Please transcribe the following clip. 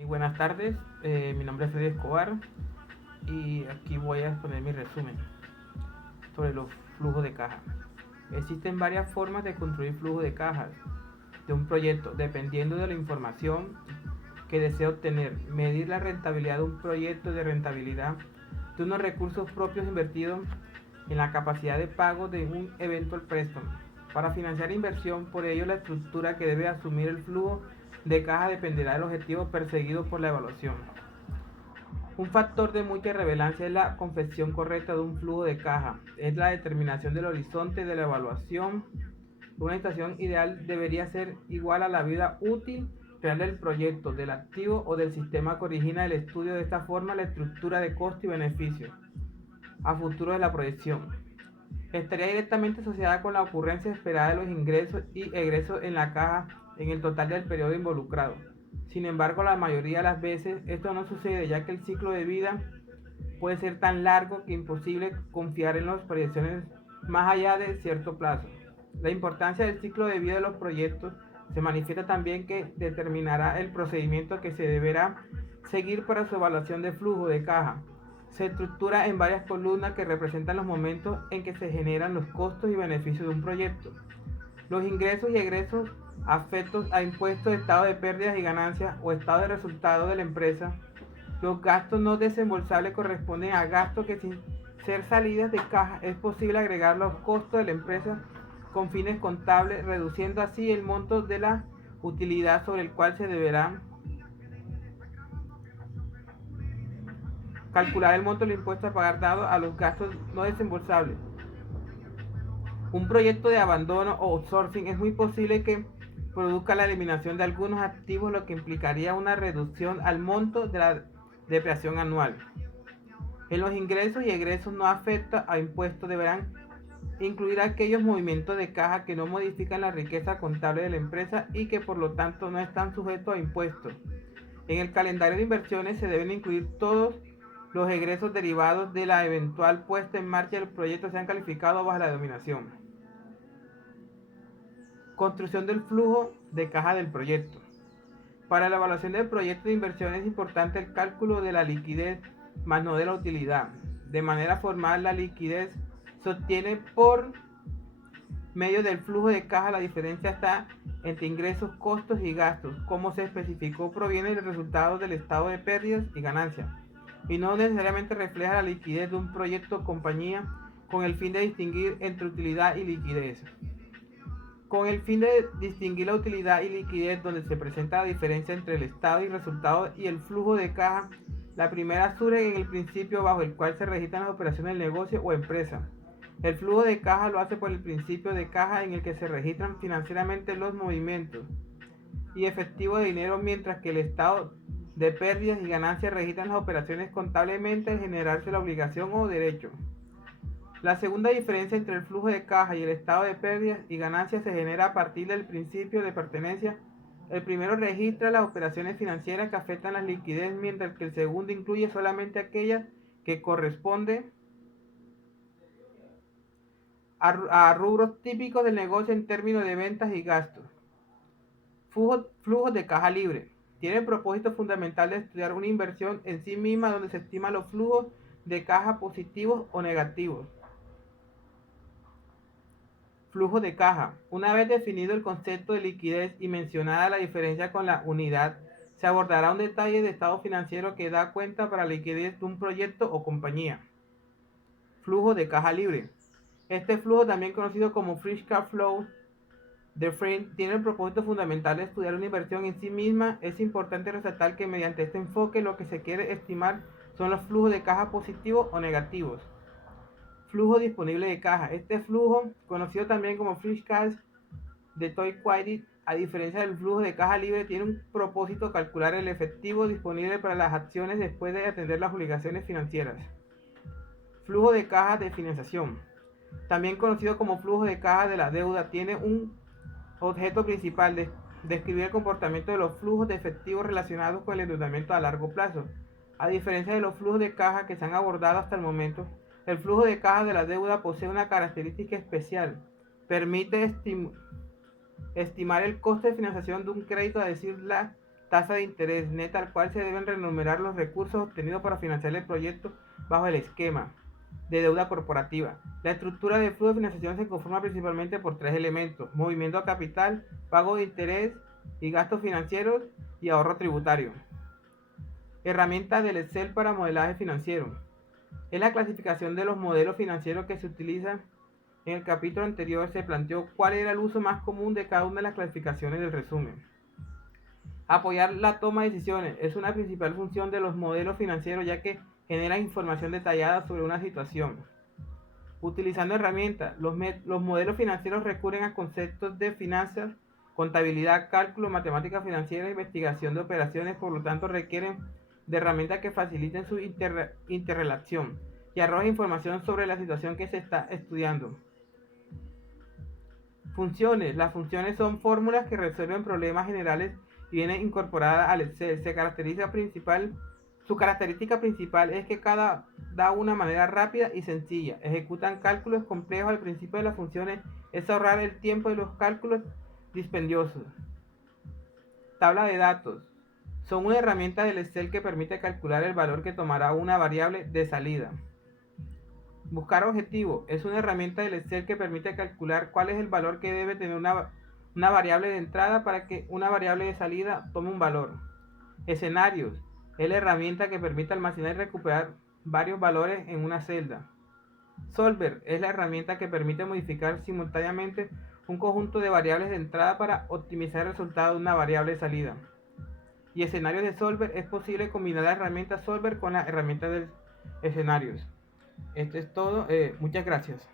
Muy buenas tardes, mi nombre es Freddy Escobar y aquí voy a exponer mi resumen sobre los flujos de caja. Existen varias formas de construir flujos de caja de un proyecto dependiendo de la información que desee obtener. Medir la rentabilidad de un proyecto de rentabilidad de unos recursos propios invertidos en la capacidad de pago de un eventual préstamo. Para financiar inversión, por ello la estructura que debe asumir el flujo de caja dependerá del objetivo perseguido por la evaluación. Un factor de mucha relevancia es la confección correcta de un flujo de caja. Es la determinación del horizonte de la evaluación. Una situación ideal debería ser igual a la vida útil real del proyecto, del activo o del sistema que origina el estudio. De esta forma, la estructura de costo y beneficio a futuro de la proyección estaría directamente asociada con la ocurrencia esperada de los ingresos y egresos en la caja en el total del periodo involucrado. Sin embargo, la mayoría de las veces esto no sucede, ya que el ciclo de vida puede ser tan largo que imposible confiar en las proyecciones más allá de cierto plazo. La importancia del ciclo de vida de los proyectos se manifiesta también que determinará el procedimiento que se deberá seguir para su evaluación de flujo de caja. Se estructura en varias columnas que representan los momentos en que se generan los costos y beneficios de un proyecto. Los ingresos y egresos afectos a impuestos, estado de pérdidas y ganancias o estado de resultado de la empresa. Los gastos no desembolsables corresponden a gastos que, sin ser salidas de caja, es posible agregar los costos de la empresa con fines contables, reduciendo así el monto de la utilidad sobre el cual se deberá calcular el monto del impuesto a pagar dado a los gastos no desembolsables. Un proyecto de abandono o outsourcing es muy posible que produzca la eliminación de algunos activos, lo que implicaría una reducción al monto de la depreciación anual. En los ingresos y egresos no afecta a impuestos deberán incluir aquellos movimientos de caja que no modifican la riqueza contable de la empresa y que por lo tanto no están sujetos a impuestos. En el calendario de inversiones se deben incluir todos los egresos derivados de la eventual puesta en marcha del proyecto sean calificados bajo la denominación. Construcción del flujo de caja del proyecto. Para la evaluación del proyecto de inversión es importante el cálculo de la liquidez más no de la utilidad. De manera formal, la liquidez se obtiene por medio del flujo de caja. La diferencia está entre ingresos, costos y gastos. Como se especificó, proviene del resultado del estado de pérdidas y ganancias y no necesariamente refleja la liquidez de un proyecto o compañía, con el fin de distinguir entre utilidad y liquidez. Con el fin de distinguir la utilidad y liquidez, donde se presenta la diferencia entre el estado y resultado y el flujo de caja, la primera surge en el principio bajo el cual se registran las operaciones del negocio o empresa. El flujo de caja lo hace por el principio de caja en el que se registran financieramente los movimientos y efectivo de dinero, mientras que el estado de pérdidas y ganancias registran las operaciones contablemente al generarse la obligación o derecho. La segunda diferencia entre el flujo de caja y el estado de pérdidas y ganancias se genera a partir del principio de pertenencia. El primero registra las operaciones financieras que afectan la liquidez, mientras que el segundo incluye solamente aquellas que corresponden a rubros típicos del negocio en términos de ventas y gastos. Flujos de caja libre. Tiene el propósito fundamental de estudiar una inversión en sí misma, donde se estiman los flujos de caja positivos o negativos. Flujo de caja. Una vez definido el concepto de liquidez y mencionada la diferencia con la unidad, se abordará un detalle de estado financiero que da cuenta para la liquidez de un proyecto o compañía. Flujo de caja libre. Este flujo, también conocido como Free Cash Flow de Friend, tiene el propósito fundamental de estudiar una inversión en sí misma. Es importante resaltar que mediante este enfoque lo que se quiere estimar son los flujos de caja positivos o negativos. Flujo disponible de caja. Este flujo, conocido también como Free Cash de Toy Quality, a diferencia del flujo de caja libre, tiene un propósito: calcular el efectivo disponible para las acciones después de atender las obligaciones financieras. Flujo de caja de financiación, también conocido como flujo de caja de la deuda, tiene un objeto principal de describir el comportamiento de los flujos de efectivo relacionados con el endeudamiento a largo plazo. A diferencia de los flujos de caja que se han abordado hasta el momento, el flujo de caja de la deuda posee una característica especial: permite estimar el coste de financiación de un crédito, es decir, la tasa de interés neta al cual se deben renumerar los recursos obtenidos para financiar el proyecto bajo el esquema de deuda corporativa. La estructura de flujo de financiación se conforma principalmente por tres elementos: movimiento a capital, pago de interés y gastos financieros y ahorro tributario. Herramienta del Excel para modelaje financiero. Es la clasificación de los modelos financieros que se utilizan. En el capítulo anterior se planteó cuál era el uso más común de cada una de las clasificaciones del resumen. Apoyar la toma de decisiones es una principal función de los modelos financieros, ya que genera información detallada sobre una situación. Utilizando herramientas, los modelos financieros recurren a conceptos de finanzas, contabilidad, cálculo, matemática financiera e investigación de operaciones, por lo tanto requieren de herramientas que faciliten su interrelación y arrojen información sobre la situación que se está estudiando. Funciones. Las funciones son fórmulas que resuelven problemas generales y vienen incorporadas al Excel. Su característica principal es que da una manera rápida y sencilla. Ejecutan cálculos complejos. Al principio de las funciones es ahorrar el tiempo de los cálculos dispendiosos. Tabla de datos. Son una herramienta del Excel que permite calcular el valor que tomará una variable de salida. Buscar objetivo. Es una herramienta del Excel que permite calcular cuál es el valor que debe tener una variable de entrada para que una variable de salida tome un valor. Escenarios. Es la herramienta que permite almacenar y recuperar varios valores en una celda. Solver es la herramienta que permite modificar simultáneamente un conjunto de variables de entrada para optimizar el resultado de una variable de salida. Y escenarios de Solver. Es posible combinar la herramienta Solver con la herramienta de escenarios. Esto es todo. Muchas gracias.